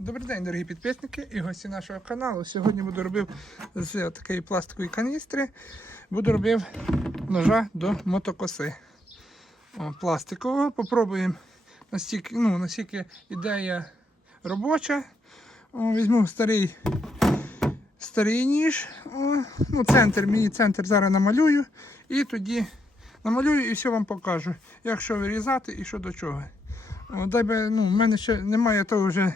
Добрий день, дорогі підписники і гості нашого каналу. Сьогодні буду робив з такої пластикової каністри. Буду робив ножа до мотокоси. О, пластикового. Попробуємо настільки, ну, наскільки ідея робоча. О, візьму старий, старий ніж. О, ну, центр, мій центр зараз намалюю. І тоді намалюю і все вам покажу, як що вирізати і що до чого. О, дай би, ну, в мене ще немає того вже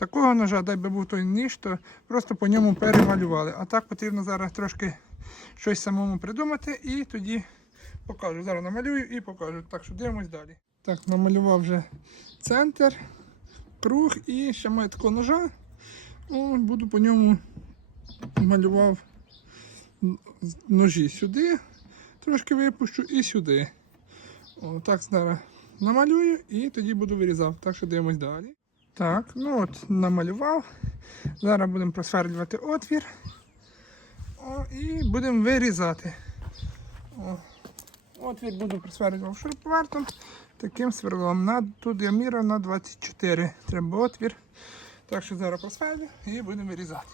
такого ножа, дай би був той ніж, то просто по ньому перемалювали. А так потрібно зараз трошки щось самому придумати і тоді покажу. Зараз намалюю і покажу. Так що дивимось далі. Так, намалював вже центр, круг і ще маю такого ножа. О, буду по ньому малював ножі сюди, трошки випущу і сюди. О, так зараз намалюю і тоді буду вирізав. Так що дивимось далі. Так, ну от намалював. Зараз будемо просверлювати отвір. О, і будемо вирізати. О, отвір буду просверлювати шуруповертом. Таким сверлом. На, тут я міряв на 24. Треба отвір. Так що зараз просверлю і будемо вирізати.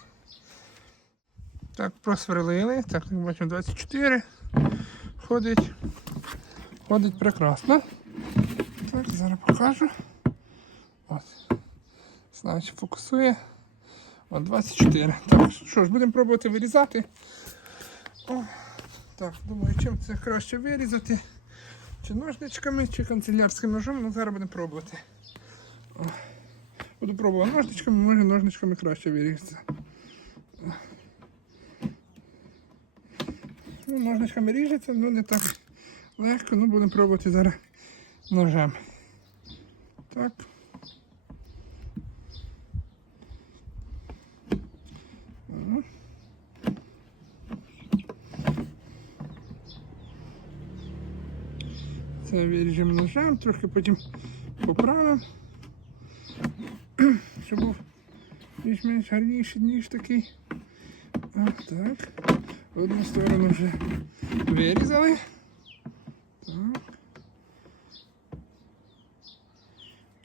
Так, просверлили. Так, як бачимо 24. Ходить. Ходить прекрасно. Так, зараз покажу. От. Значить, фокусує. От 24. Так, що ж, будемо пробувати вирізати. О, так, думаю, чим це краще вирізати. Чи ножничками, чи канцелярським ножом, ну зараз будемо пробувати. О, буду пробувати ножничками, може ножничками краще вирізати. Ну, ножничками ріжеться, ну не так легко, ну будемо пробувати зараз ножем. Так. Це виріжемо ножем, трохи потім поправимо, щоб був більш-менш гарніший ніж такий. От так. Одну сторону вже вирізали. Так.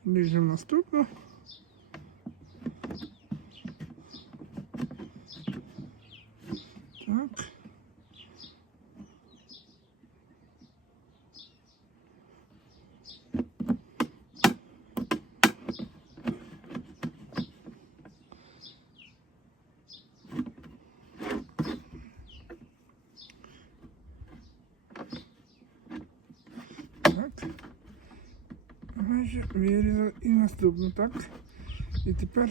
Ріжемо наступну. Так. Майже вирізав і наступну, так. І тепер,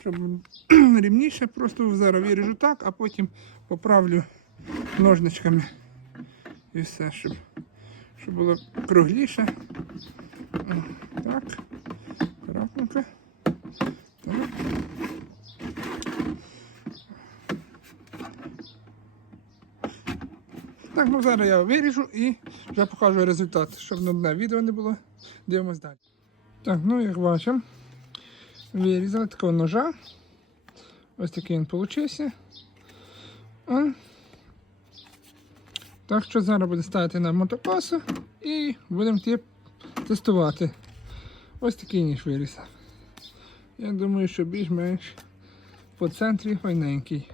щоб рівніше, просто зараз виріжу так, а потім поправлю ножничками. І все, щоб, щоб було кругліше. Так. Аккуратненько. Так. Так, ну зараз я виріжу і вже покажу результат, щоб на одне відео не було. Дивимось далі. Так, ну як бачимо, вирізали такого ножа. Ось такий він получився. Так що зараз буде ставити на мотокосу і будемо йти тестувати. Ось такий ніж вирізав. Я думаю, що більш-менш по центрі файненький.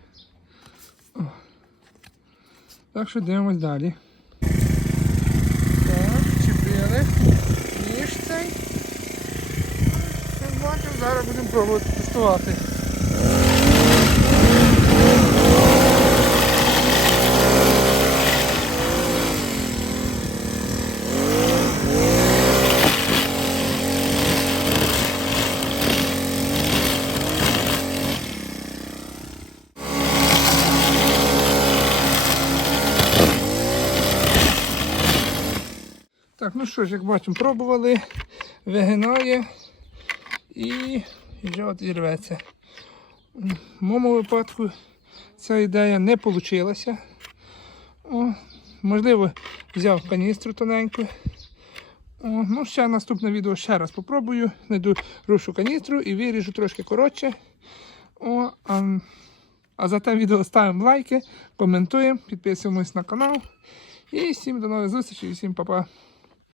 Так що дивимось далі. Так, чіпили ніж цей. Бачимо, зараз будемо пробувати тестувати. Так, ну що ж, як бачимо, пробували, вигинає і вже і рветься. В моєму випадку ця ідея не вийшла. О, можливо, взяв каністру тоненьку. О, ну, ще наступне відео ще раз попробую. Найду рушу каністру і виріжу трошки коротше. О, а, а за те відео ставимо лайки, коментуємо, підписуємось на канал. І всім до нових зустрічей, всім па-па.